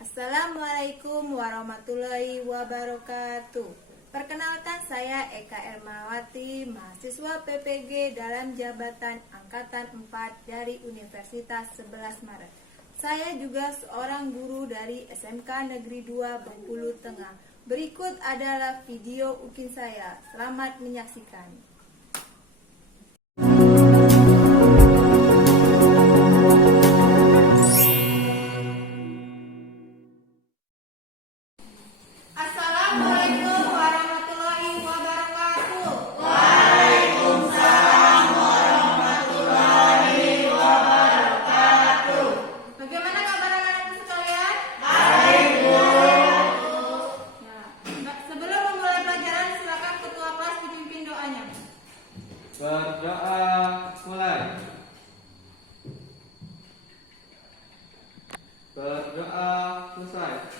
Assalamualaikum warahmatullahi wabarakatuh. Perkenalkan, saya Eka Ermawati, mahasiswa PPG dalam jabatan Angkatan 4 dari Universitas 11 Maret. Saya juga seorang guru dari SMK Negeri 2 Bengkulu Tengah. Berikut adalah video UKIN saya. Selamat menyaksikan. Assalamualaikum warahmatullahi wabarakatuh. Waalaikumsalam warahmatullahi wabarakatuh. Bagaimana kabar anak-anakku sekalian? Baik, Bu. Sebelum memulai pelajaran, silakan ketua kelas dipimpin doanya. Berdoa mulai. Berdoa selesai.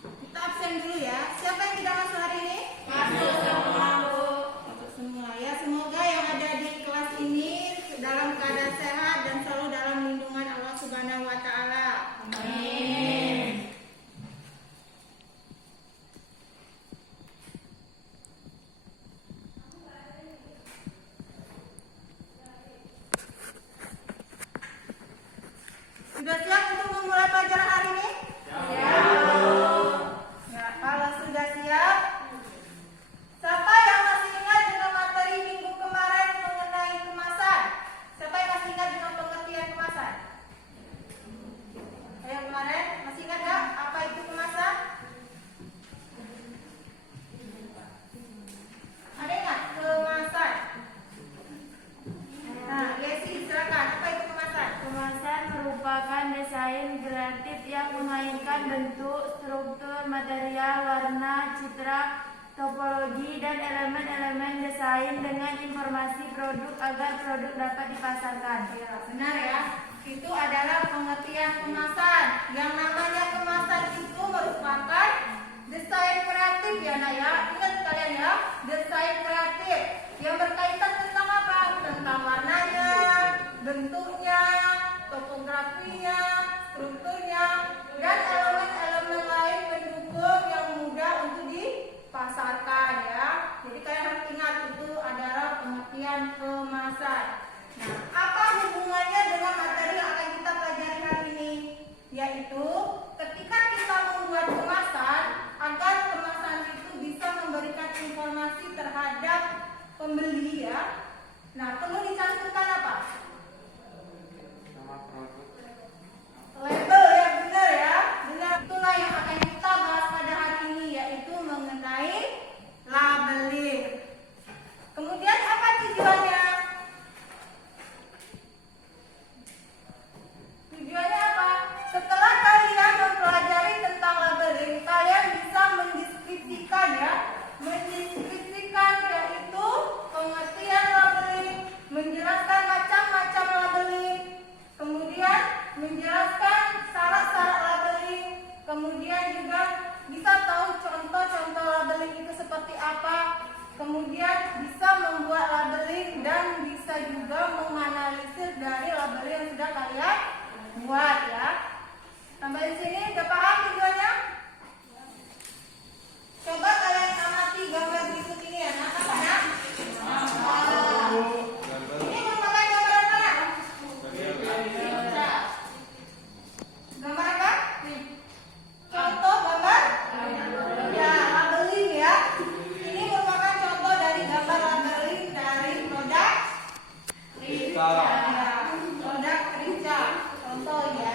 Kita absen dulu ya. Siapa yang tidak masuk hari ini? Masuk semua, Bu. Masuk semua ya. Semoga yang ada di kelas ini dalam keadaan sehat dan selalu dalam lindungan Allah Subhanahu wa taala. Amin. Sudah siap untuk memulai pelajaran hari ini? Siap, Bu. Ya, kalau sudah siap, siapa yang masih ingat dengan materi minggu kemarin mengenai kemasan? Siapa yang masih ingat dengan pengertian kemasan? Yang kemarin masih ingat nggak apa itu kemasan? Ada nggak kemasan? Nah, Lesi silakan. Apa itu kemasan? Kemasan merupakan desain kreatif yang memainkan bentuk, struktur, material, warna, citra, topologi, dan elemen-elemen desain dengan informasi produk agar produk dapat dipasarkan. Ya, benar ya. Itu adalah pengertian kemasan. Yang namanya kemasan itu merupakan desain kreatif ya nak ya. Ingat kalian ya, desain kreatif yang berkaitan tentang apa? Tentang warnanya, bentuknya, topografinya, strukturnya, dan elemen-elemen lain pendukung yang mudah untuk dipasarkan ya. Jadi kalian harus ingat itu adalah pengertian kemasan. Nah, apa hubungannya dengan materi yang akan kita pelajari hari ini? Yaitu ketika kita membuat kemasan, agar kemasan itu bisa memberikan informasi terhadap pembeli ya. Nah, perlu dicantumkan apa? Nama produk. Label ya, benar ya. Benar, itulah yang akan kita bahas pada hari ini, yaitu mengenai labeling. Kemudian apa tujuannya? Tujuannya apa? Setelah kalian mempelajari tentang labeling, kalian bisa mendeskripsikan ya. Mendeskripsikan yaitu pengertian labeling, menjelaskan macam-macam labeling, kemudian menjelaskan syarat-syarat labeling, kemudian juga bisa tahu contoh-contoh labeling itu seperti apa, kemudian bisa membuat labeling dan bisa juga menganalisis dari labeling yang sudah kalian buat ya. Sampai di sini udah paham tujuannya? Coba kalian amati gambar berikut ini ya. Nah, apa ya? Ini merupakan gambar apa ya? Gambar apa? Contoh gambar? Ya, labeling ya. Ini merupakan contoh dari gambar labeling dari produk Kita. ya, produk Rica. Contoh ya.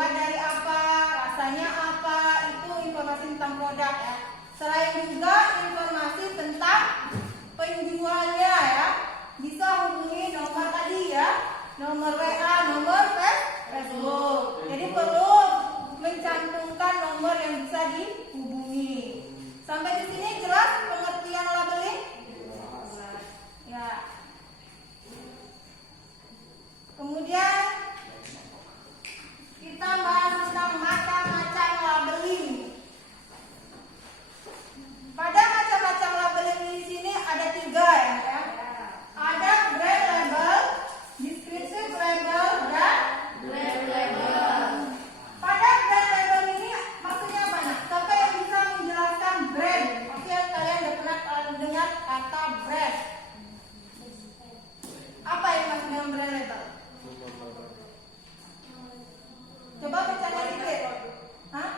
terbuat dari apa, rasanya apa, itu informasi tentang produk ya. Selain juga informasi tentang penjualnya ya, bisa hubungi nomor tadi ya, nomor WA, nomor Facebook. Jadi perlu mencantumkan nomor yang bisa dihubungi. Sampai di sini jelas pengertian labeling? Ya. Kemudian kita bahas tentang macam-macam labeling. Pada macam-macam labeling di sini ada 3 ya. Ada brand label, descriptive label, dan Brand label. pada brand label ini maksudnya apa nak? Siapa yang bisa menjelaskan brand? Oke, kalian udah pernah dengar kata brand. Apa yang maksud dengan brand label? Coba bercanda dikit. Hah?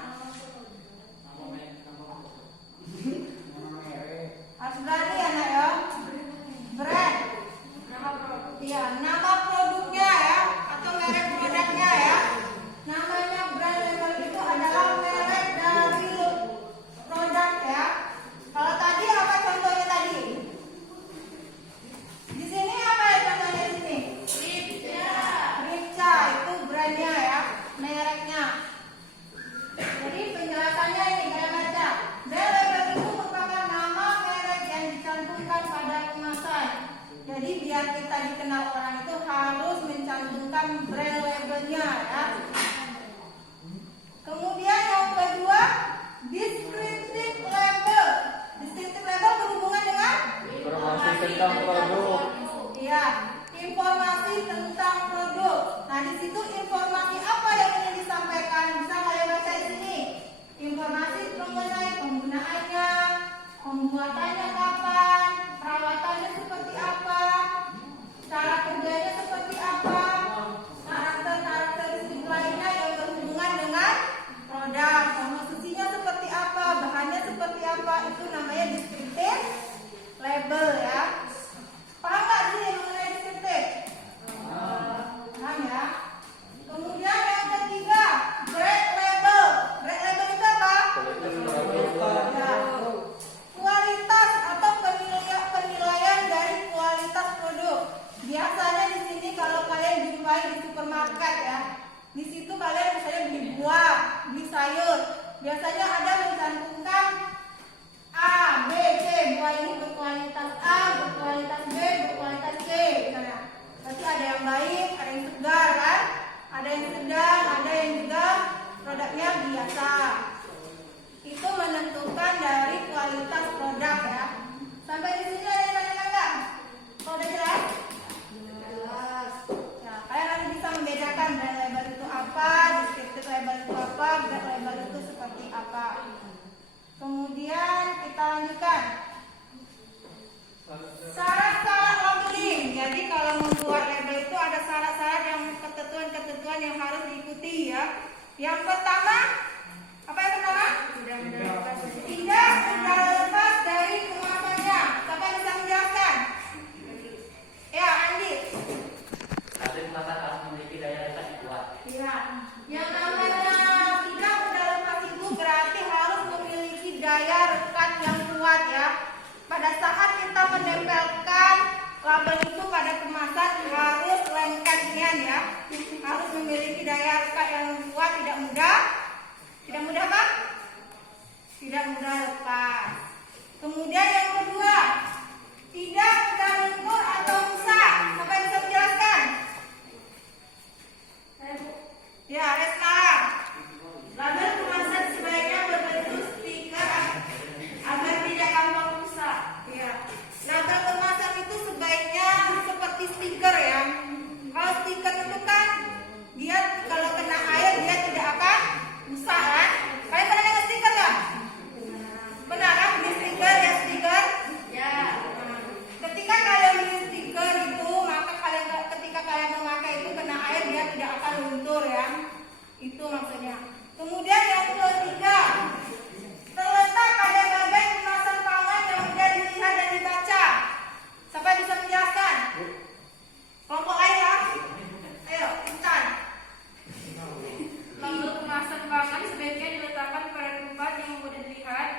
Harus berani anak ya. Brand. Iya, nama produknya ya, atau merek produknya ya. Namanya brand label itu adalah merek dari produk ya. Kalau tadi apa contohnya tadi? Di sini apa ya contohnya di sini? Ripca itu brandnya ya, mereknya. Jadi penjelasannya ini kalian baca. Brand label itu merupakan nama merek yang dicantumkan pada kemasan. Jadi biar kita dikenal orang itu harus mencantumkan brand labelnya ya. Kemudian yang kedua, descriptive label. Descriptive label berhubungan dengan Informasi tentang produk. ya, informasi tentang produk. Nah, di situ informasi apa yang ingin disampaikan? Bisa kalian baca di sini. Informasi mengenai penggunaannya, pembuatannya kapan, perawatannya seperti apa, cara kerjanya seperti apa, karakteristik lainnya yang berhubungan dengan produk, komposisinya seperti apa, bahannya seperti apa, itu namanya descriptive label ya. Paham nggak sih mengenai descriptive? Paham ya. Kemudian yang ketiga, brand label. Brand label itu apa? Ya. Kualitas atau penilaian dari kualitas produk. Biasanya di sini kalau kalian jumpai di supermarket ya, di situ kalian misalnya beli buah, beli sayur, biasanya ada mencantumkan A, B, C. Buah ini berkualitas A, berkualitas B, berkualitas C. Misalnya. Berarti ada yang baik, ada yang segar kan? Ada yang sedang, ada yang juga produknya biasa. Itu menentukan dari kualitas produk ya. Sampai di sini ada yang tanya enggak? Kalau udah jelas? Jelas. Ya, kalian nanti bisa membedakan brand label itu apa, descriptive label itu apa, brand label itu seperti apa. Kemudian kita lanjutkan. Syarat-syarat labeling. Jadi kalau membuat label itu ada syarat-syarat yang ketentuan-ketentuan yang harus diikuti ya. Yang pertama, apa yang pertama? Tidak mudah lepas dari kemasannya. Siapa yang bisa menjelaskan? Ya, Andi. Satu kemasan harus memiliki daya lepas yang kuat. Ya, yang namanya tidak mudah lepas itu berarti harus memiliki daya rekat yang kuat ya. Pada saat kita menempelkan label itu pada kemasan harus lengketnya ya. Harus memiliki daya rekat yang kuat, tidak mudah apa? Tidak mudah lepas. Kemudian yang kedua, tidak mudah luntur atau rusak. Siapa yang bisa menjelaskan? Ya, Resna. Label kemasan sebaiknya berbentuk stiker agar tidak gampang rusak. Ya. Label kemasan itu sebaiknya seperti stiker ya. Kalau stiker itu kan dia kalau kena air dia tidak akan rusak kan? Kalian pernah lihat stiker nggak? Benar kan? Beli stiker ya stiker? Ya. Ketika kalian beli stiker itu, maka ketika kalian memakai itu kena air dia tidak akan luntur ya.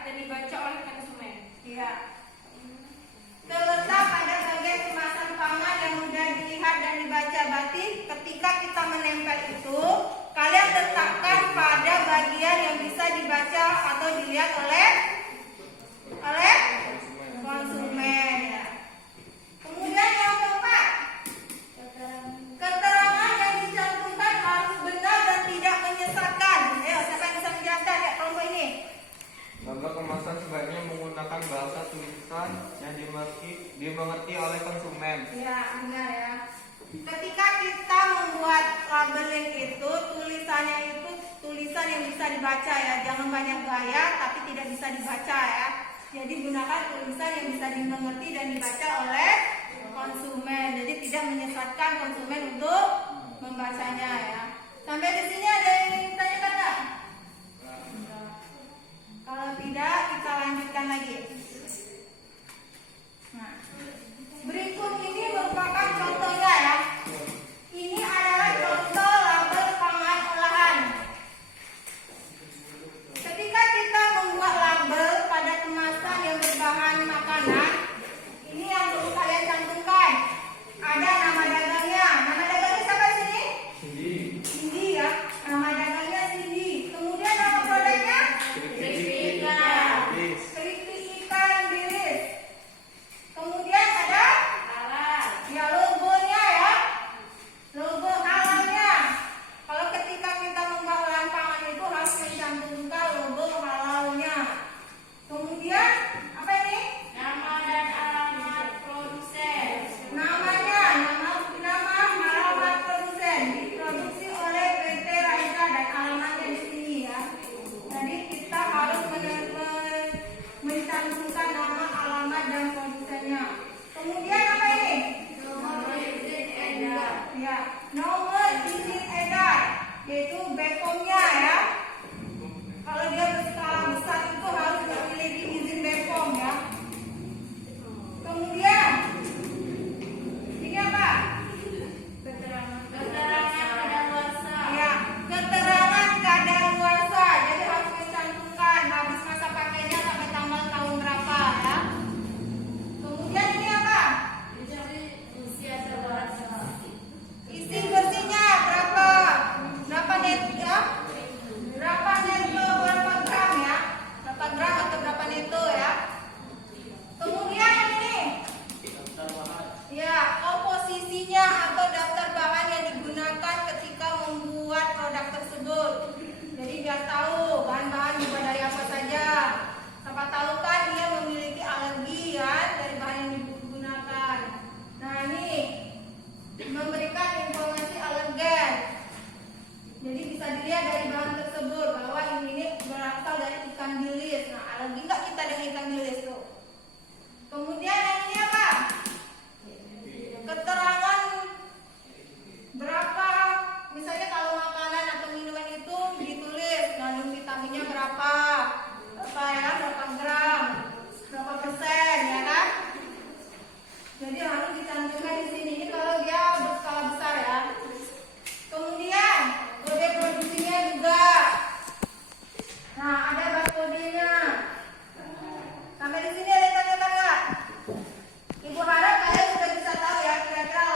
dan dibaca oleh konsumen. Iya. Terletak pada bagian kemasan pangan yang mudah dilihat dan dibaca. Berarti ketika kita menempel itu, kalian letakkan pada bagian yang bisa dibaca atau dilihat oleh konsumen. Ya. Kemudian yang keempat, keterangan yang dicantumkan harus benar dan tidak menyesatkan. Ayo, siapa yang bisa menjelaskan ya kelompok ini? Gambar kemasan sebaiknya menggunakan bahasa tulisan yang dimengerti oleh konsumen. Ya, benar ya. Ketika kita membuat labeling itu, tulisannya itu tulisan yang bisa dibaca ya. Jangan banyak gaya tapi tidak bisa dibaca ya. Jadi gunakan tulisan yang bisa dimengerti dan dibaca oleh konsumen. Jadi tidak menyesatkan konsumen untuk membacanya ya. Sampai di sini ada yang ingin ditanyakan nggak? Kalau tidak, kita lanjutkan lagi. Nah, berikut ini merupakan contohnya ya. Ini adalah contoh label pangan olahan. Ketika kita membuat label pada kemasan yang berbahan makanan, ini yang perlu kalian cantumkan. Ada nama dagangnya. Nama dagangnya siapa di sini? Cindy ya. Nama dagangnya Cindy. Kemudian nama produknya? Keripik ikan bilis. Kemudian ada ya logonya ya. Logo halalnya. Kalau ketika kita membuat olahan pangan itu harus mencantumkan logo halalnya. Kemudian apa ini? Nama dan alamat produsen. Namanya, nama alamat produsen diproduksi oleh PT Raisa dan alamatnya di sini ya. Jadi kita harus mencantumkan nama, alamat dan produsennya. Kemudian apa ini? Nomor izin edar. Ya, nomor izin edar, yaitu BPOM-nya ya. Kalau dia berskala besar itu harus memiliki izin BPOM ya. Kemudian ini apa? Keterangan kadaluarsa. Ya, keterangan kadaluarsa. Jadi harus mencantumkan habis masa pakainya sampai tanggal tahun berapa ya. Kemudian ini apa? Usia seluruh Isi bersihnya berapa? Berapa net ya? Berapa neto, berapa gram ya? Berapa gram atau berapa neto ya? Kemudian yang ini, ya komposisinya atau daftar bahan yang digunakan ketika membuat produk tersebut. Jadi biar tahu bahan-bahan dibuat dari apa saja. Siapa tahu kan dia memiliki alergi ya dari bahan yang digunakan. Nah ini memberikan informasi alergen. Jadi bisa dilihat dari bahan tersebut bahwa ini berasal dari ikan bilis. Nah, alergi nggak kita dengan ikan bilis tuh? Kemudian yang ini apa? Keterangan berapa? Misalnya kalau makanan atau minuman itu ditulis kandung vitaminnya berapa ya, berapa gram, berapa persen ya kan? Jadi harus dicantumkan di sini. Ini kalau dia berskala besar ya. Kemudian kode produksinya juga. Nah, ada barcode-nya. Sampai di sini ada yang tanyakan nggak? Ibu harap kalian sudah bisa tahu ya kira-kira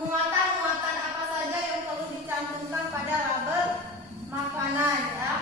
muatan-muatan apa saja yang perlu dicantumkan pada label makanan ya.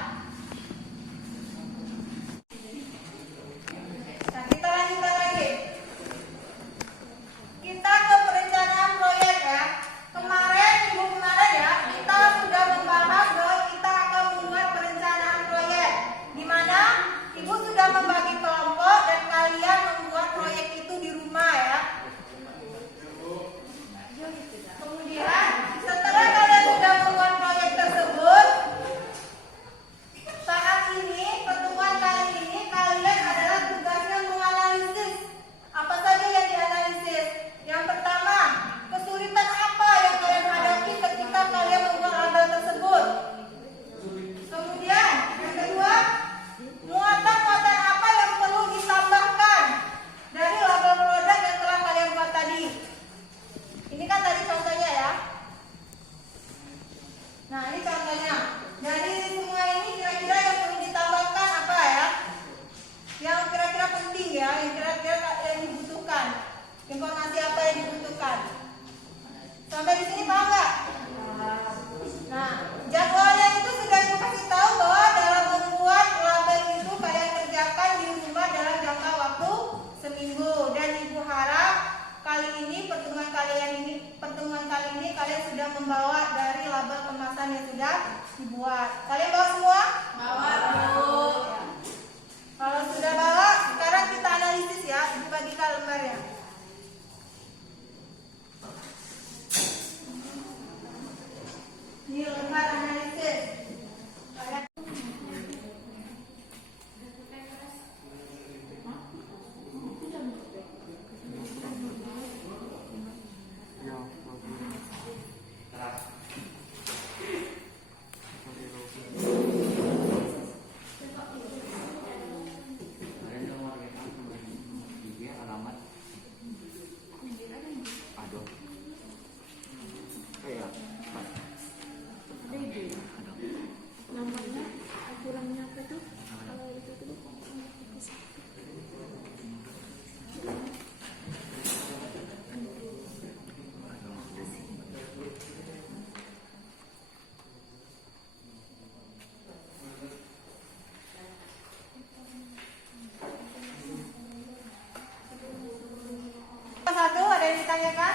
ditanyakan?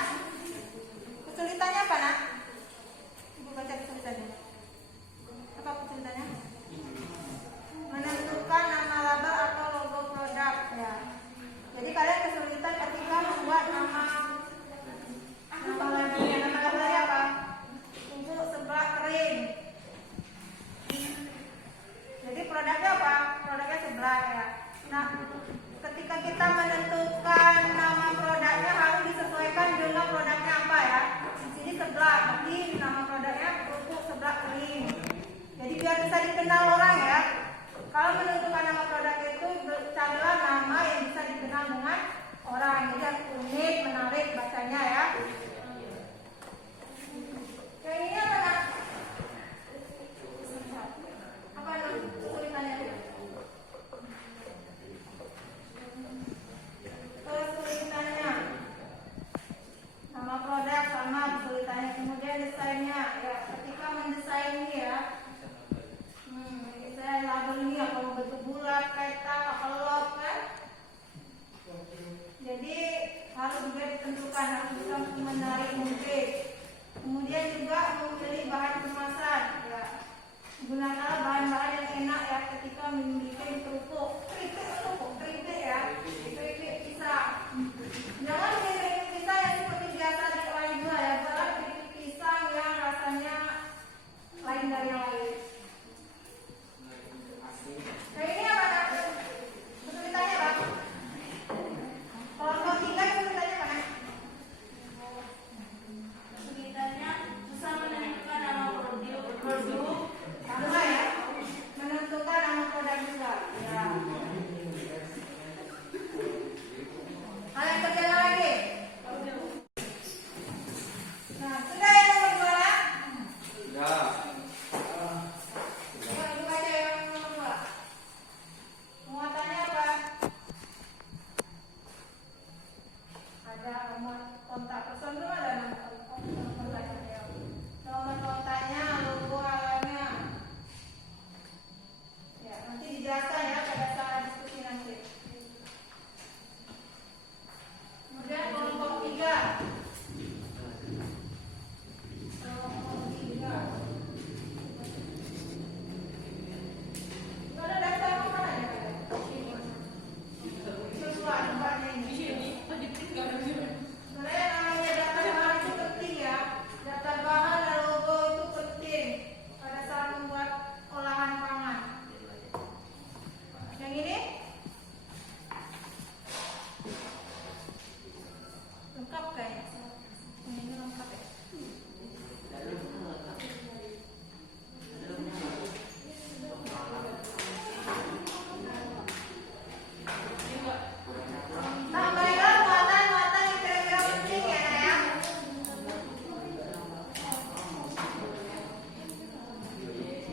Kesulitannya apa, Nak? Ibu baca kesulitannya. Apa kesulitannya? Menentukan nama label atau logo produk, ya. Jadi kalian kesulitan ketika membuat nama labelnya apa? Untuk seblak kering. Jadi produknya apa? Produknya seblak, ya. Nah, ketika kita menentukan nama produknya harus disesuaikan dengan produknya apa, ya. Di sini seblak, nanti nama produknya kerupuk seblak kering. Jadi biar bisa dikenal orang, ya. Kalau menentukan nama produk itu carilah nama yang bisa dikenal dengan orang. Jadi yang unik, menarik bacanya, ya. Yang ini apa, Nak? Apa kesulitannya? Kesulitannya nama produk sama kesulitannya, kemudian desainnya, ya. Ketika mendesain ini, ya, desain label ini apa bentuk bulat, petak, apa log, kan? Jadi harus juga ditentukan, harus bisa menarik mungkin. Kemudian juga memilih bahan kemasan, ya. Gunakanlah bahan-bahan yang enak, ya, ketika memiliki kerupuk. Keripik, ya. Keripik pisang. Jangan keripik pisang yang seperti biasa di lain juga, ya. Buatlah keripik pisang yang rasanya lain dari yang lain. Nah, ini apa, Nak? Kesulitannya apa? Kalau tiga kesulitannya apa, Nak? Kesulitannya susah menentukan nama produk. Sama, ya. Menentukan nama produk juga, ya. Kalian kerja lagi. Nah, sudah yang nomor 2, Nak? Sudah. Coba ibu baca yang nomor 2. Muatannya apa? Ada nomor kontak person, belum ada nomor kontaknya. Nomor kontaknya, logo alamnya. Ya, nanti dijelaskan, ya, pada saat diskusi nanti. Kemudian kelompok 3. Kelompok 3. Ada daftar mana, ya? Sesuai tempatnya ini. Sebenarnya namanya daftar bahan itu penting, ya. Daftar bahan dan logo itu penting pada saat membuat olahan pangan. Yang ini lengkap, kayaknya. Ini lengkap, ya. Tambahlah muatan-muatan yang kira-kira penting, ya, Nak, ya.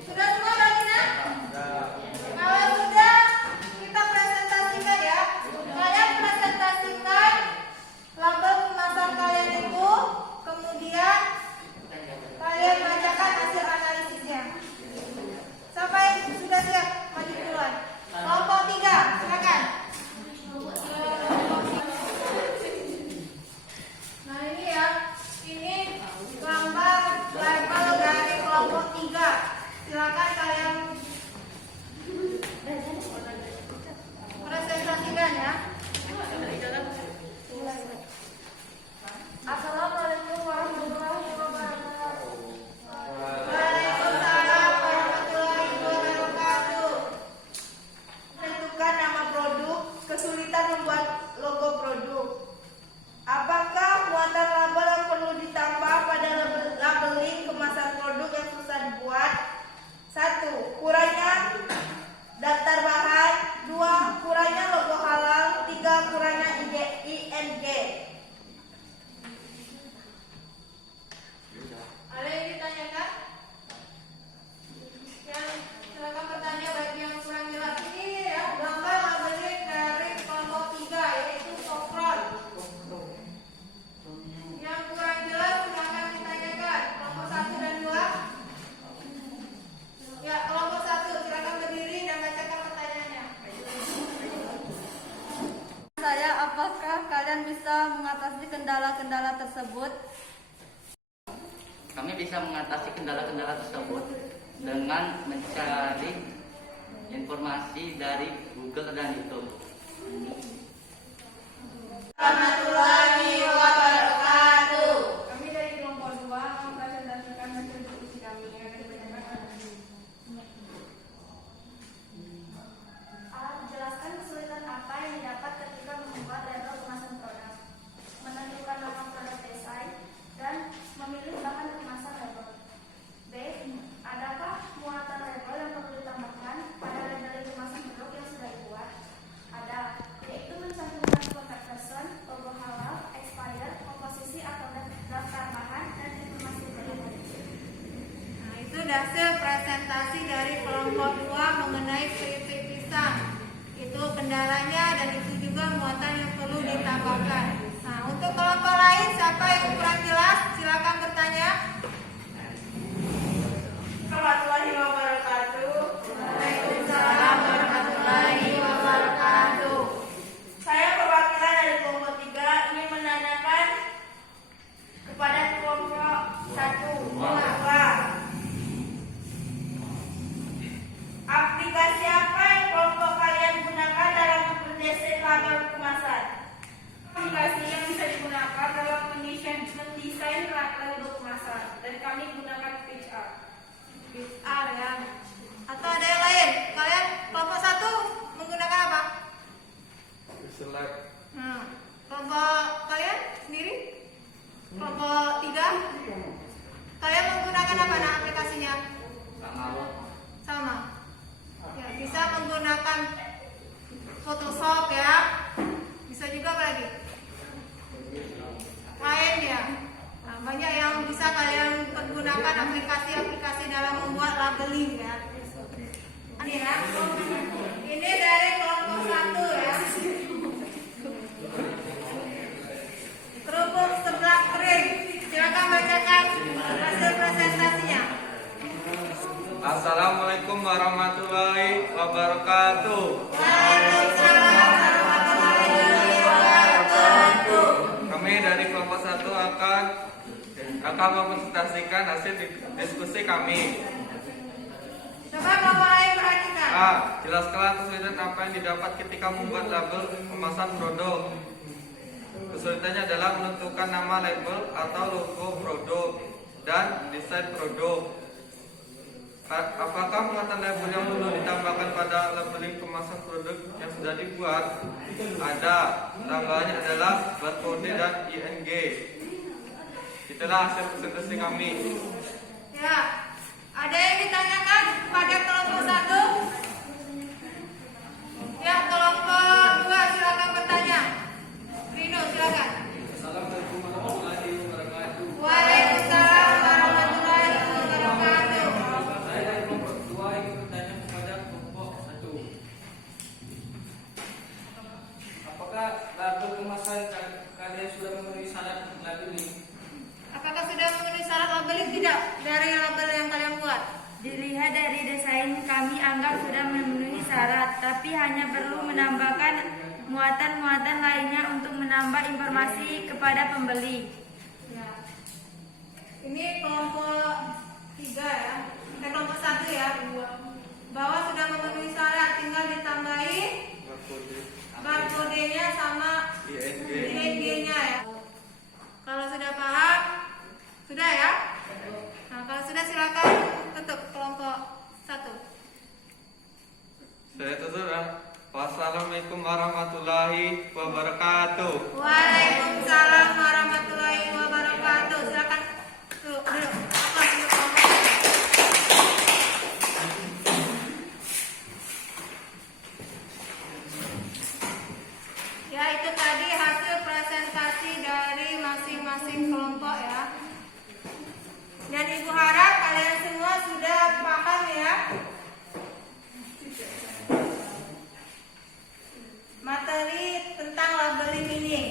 Sudah semua, Bang Ina? Kalau sudah, kita presentasikan, ya. Kalian presentasikan label kemasan kalian itu, kemudian kalian bacakan hasil analisisnya. Siapa yang sudah siap? Maju duluan. Kelompok 3, silakan. Nah, ini, ya. Ini gambar label dari kelompok 3. Silakan kalian presentasikan, ya. Assalamualaikum warahmatullahi wabarakatuh. Waalaikumsalam warahmatullahi wabarakatuh. Tentukan nama produk, kesulitan membuat logo produk. Apakah muatan label yang perlu ditambah pada labeling kemasan produk yang susah dibuat? 1. Kurangnya daftar bahan. 2. Kurangnya logo halal. 3. Kurangnya ING. Ada yang ditanyakan? Yang silakan bertanya bagi yang kurang jelas. Ini, ya, gambar labeling dari kelompok 3, yaitu sofron. Yang kurang jelas silakan ditanyakan. Kelompok 1 dan 2. Ya, kelompok 1. tersebut? Kami bisa mengatasi kendala-kendala tersebut dengan mencari informasi dari Google dan YouTube. Warahmatullahi wabarakatuh. Kami dari kelompok 2 mempresentasikan metode uji kami yang dibacakan oleh Jelaskan kesulitan apa yang didapat ketika membuat label kemasan produk, menentukan nama produk desain, dan memilih bahan kemasan label. B. Adakah muatan label yang perlu ditambahkan pada labeling kemasan produk yang sudah dibuat? Ada, yaitu mencantumkan contact person, logo halal, expired, komposisi atau daftar bahan, dan informasi berikut. Nah, itu hasil presentasi dari kelompok 2 mengenai keripik pisang. Itu kendalanya dan itu juga muatan yang perlu ditambahkan. Nah, untuk kelompok lain siapa yang kurang jelas silakan bertanya. Warahmatullahi wabarakatuh. Waalaikumsalam warahmatullahi wabarakatuh. Saya perwakilan dari kelompok 3 ingin menanyakan kepada kelompok 1 bahwa aplikasi apa yang kelompok kalian gunakan dalam mendesain label kemasan? Aplikasi yang bisa digunakan dalam mendesain label kemasan dan kami gunakan PixArt. R ya. Atau ada yang lain? Kalian kelompok 1 menggunakan apa? Select. Kelompok kalian sendiri? Kelompok 3? Kalian menggunakan apa nah aplikasinya? Sama. Ya, bisa menggunakan Photoshop ya. Bisa juga apa lagi? Lain ya. Nah, banyak yang bisa kalian pergunakan aplikasi-aplikasi dalam membuat labeling ya. Ini ya. Ini dari kelompok 1 ya. Kerupuk seblak kering. Silakan bacakan hasil presentasinya. Assalamualaikum warahmatullahi wabarakatuh. Waalaikumsalam warahmatullahi wabarakatuh. Kami dari kelompok 1 akan mempresentasikan hasil diskusi kami. Coba kelompok lain perhatikan. A. Jelaskanlah kesulitan apa yang didapat ketika membuat label kemasan produk. Kesulitannya adalah menentukan nama label atau logo produk dan desain produk. Apakah muatan label yang perlu ditambahkan pada labeling kemasan produk yang sudah dibuat? Ada. Tambahnya adalah barcode dan ING. Itulah hasil presentasi kami. Ya. Ada yang ditanyakan pada kelompok 1? Ya, kelompok 2 silakan bertanya. Rino silakan. Assalamualaikum warahmatullahi wabarakatuh. Waalaikumsalam warahmatullahi wabarakatuh. Saya dari kelompok 2 ingin bertanya kepada kelompok 1. Apakah label kemasan kalian sudah memenuhi syarat labeling? Apakah sudah memenuhi syarat labeling? Tidak dari label yang kalian buat. Dilihat dari desain kami anggap sudah memenuhi syarat, tapi hanya perlu menambahkan muatan-muatan lainnya untuk menambah informasi kepada pembeli. Ya. Ini kelompok 3 ya. Kelompok 1 ya. Bahwa sudah memenuhi syarat, tinggal ditambahi barcode-nya sama ING-nya ya. Kalau sudah paham, sudah ya. Nah, kalau sudah silakan tutup kelompok 1. Saya tutup ya. Wassalamualaikum warahmatullahi wabarakatuh. Waalaikumsalam warahmatullahi wabarakatuh. Silakan duduk. Aplaus untuk kelompok 1. Ya, itu tadi hasil presentasi dari masing-masing kelompok ya. Dan Ibu harap kalian semua sudah paham ya materi tentang labeling ini.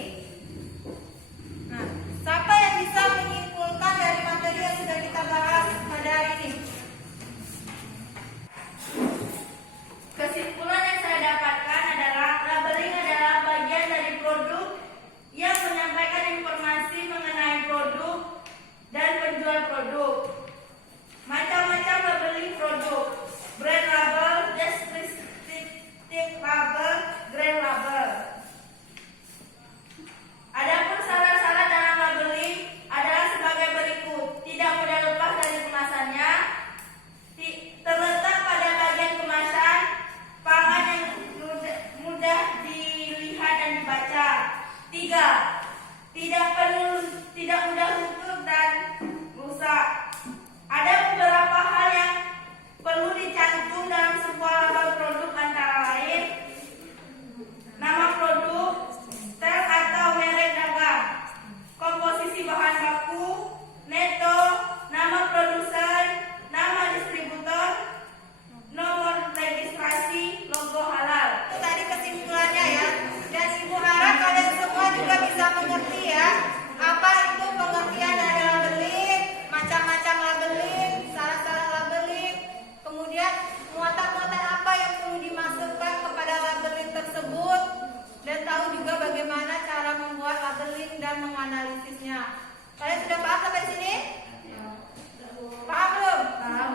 muatan-muatan apa yang perlu dimasukkan kepada labeling tersebut, dan tahu juga bagaimana cara membuat labeling dan menganalisisnya. Kalian sudah paham sampai sini? Paham belum? Paham.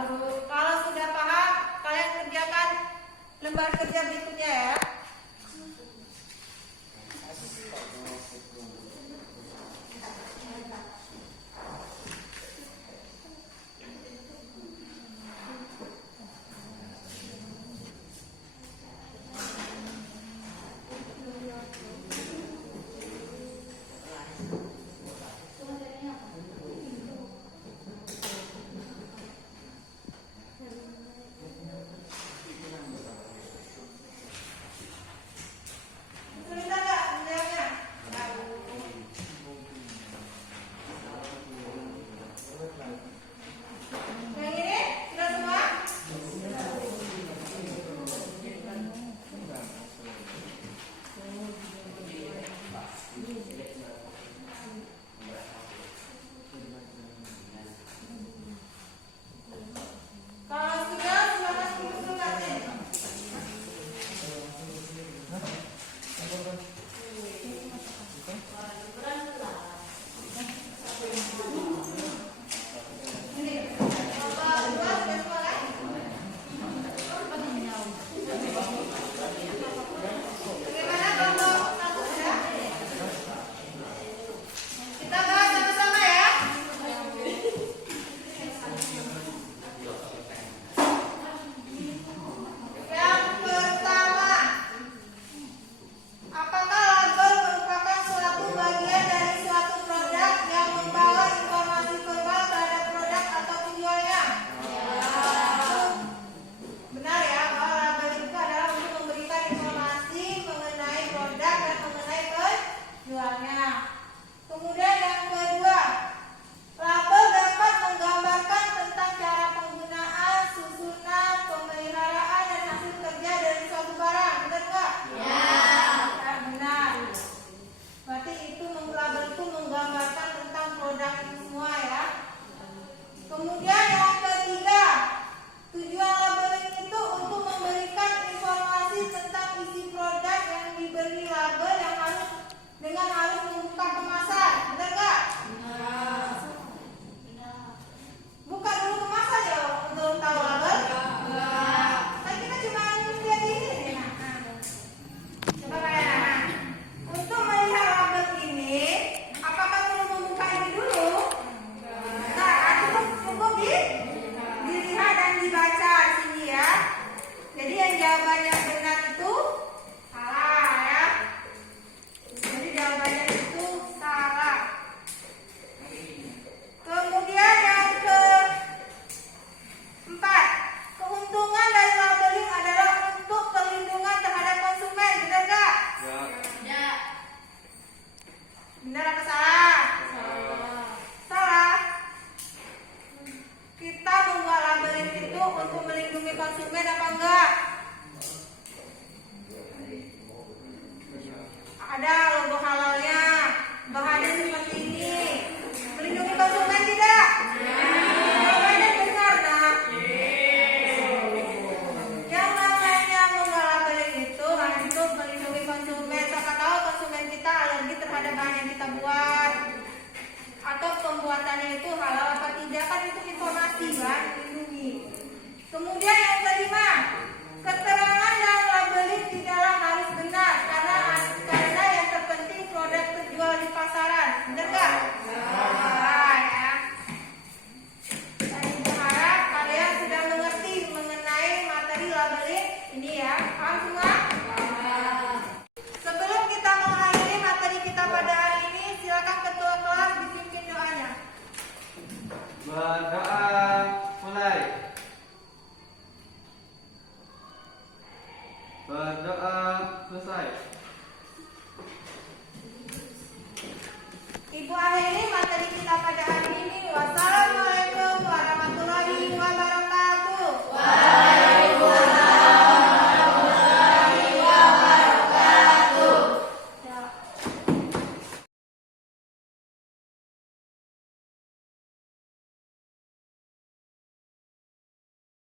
Kalau sudah paham, kalian kerjakan lembar kerja berikutnya ya. Sudah nggak menjawabnya? Yang ini sudah semua? Kalau sudah, silakan duduk dulu nanti. Ini, kalau dua sudah semua kan? Bagaimana kalau satu sudah? Kita bahas sama-sama ya. Yang pertama, apakah label merupakan suatu bagian dari suatu produk yang membawa informasi verbal terhadap produk atau penjualnya? Benar ya, bahwa label itu adalah untuk memberikan informasi mengenai produk dan mengenai penjualnya. Kemudian yang kedua, label dapat menggambarkan tentang cara penggunaan, susunan, pemeliharaan, dan hasil kerja dari suatu barang. Benar nggak? Ya, benar. Berarti itu label itu menggambarkan tentang produk itu semua ya. Kemudian yang ketiga, tujuan labeling itu untuk memberikan informasi tentang isi produk yang diberi label yang harus membuka kemasan. Benar nggak? Buka dulu kemasan ya untuk tahu label. Kan kita cuma lihat ini. Coba kalian. Untuk melihat label ini, apakah perlu membuka ini dulu? Nah, cukup dilihat dan dibaca sini ya. Jadi yang jawabannya benar itu salah ya. Jadi jawabannya itu salah. Kemudian yang keempat, keuntungan dari labeling adalah untuk perlindungan terhadap konsumen. Benar nggak? Ya. Benar apa salah? Salah. Kita membuat labeling itu untuk melindungi konsumen apa enggak? Ada logo halalnya, bahannya seperti ini. Melindungi konsumen tidak? Jawabannya benar, nak. Yang namanya membuat labeling itu untuk melindungi konsumen. Siapa tahu konsumen kita alergi terhadap bahan yang kita buat, atau pembuatannya itu halal apa tidak, kan itu informasi kan, melindungi. Kemudian yang kelima, keterangan dalam labeling tidaklah harus benar karena yang terpenting produk terjual di pasaran. Benar nggak? Salah ya. Saya berharap kalian sudah mengerti mengenai materi labeling ini ya. Paham semua? Sebelum kita mengakhiri materi kita pada hari ini, silakan ketua kelas dipimpin doanya. Berdoa mulai. Berdoa selesai.